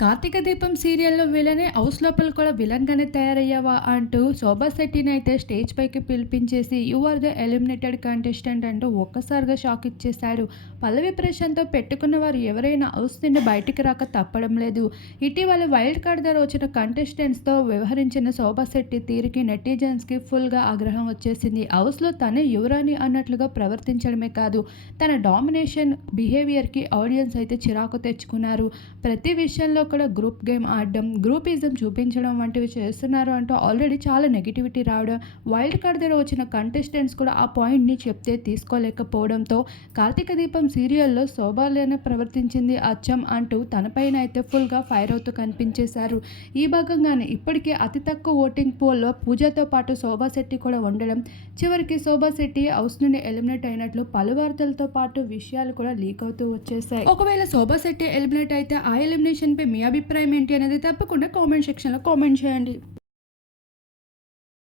కార్తీక దీపం సీరియల్లో విలనే హౌస్ లోపల కూడా విలన్గానే తయారయ్యావా అంటూ శోభా శెట్టిని అయితే స్టేజ్ పైకి పిలిపించేసి you are the eliminated contestant అంటూ ఒక్కసారిగా షాక్ ఇచ్చేశాడు. పల్లవి ప్రశాంత్తో పెట్టుకున్న వారు ఎవరైనా హౌస్ నుండి బయటికి రాక తప్పడం లేదు. ఇటీవల వైల్డ్ కార్డ్ ధర వచ్చిన కంటెస్టెంట్స్తో వ్యవహరించిన శోభా శెట్టి తీరికి నెటిజన్స్కి ఫుల్గా ఆగ్రహం వచ్చేసింది. హౌస్లో తనే యువరాణి అన్నట్లుగా ప్రవర్తించడమే కాదు తన డామినేషన్ బిహేవియర్కి ఆడియన్స్ అయితే చిరాకు తెచ్చుకున్నారు. ప్రతి విషయంలో కూడా గ్రూప్ గేమ్ ఆడడం గ్రూపిజం చూపించడం వంటివి చేస్తున్నారు అంటూ ఆల్రెడీ చాలా నెగిటివిటీ రావడం వైల్డ్ కార్డ్ దగ్గర వచ్చిన కంటెస్టెంట్స్ కూడా ఆ పాయింట్ని చెప్తే తీసుకోలేకపోవడంతో కార్తీక దీపం సీరియల్లో శోభాలేనే ప్రవర్తించింది అచ్చం అంటూ తనపైన అయితే ఫుల్గా ఫైర్ అవుతూ కనిపించేశారు. ఈ భాగంగానే ఇప్పటికే అతి తక్కువ ఓటింగ్ పోల్లో పూజతో పాటు శోభా శెట్టి కూడా ఉండడం. చివరికి శోభా శెట్టి హౌస్ నుండి ఎలిమినేట్ అయినట్లు పలు వార్తలతో పాటు విషయాలు కూడా లీక్ అవుతూ వచ్చేసాయి ఒకవేళ శోభా శెట్టి ఎలిమినేట్ అయితే ఆ ఎలిమినేషన్ పై మీ అభిప్రాయం ఏంటి అనేది తప్పకుండా కామెంట్ సెక్షన్లో కామెంట్ చేయండి.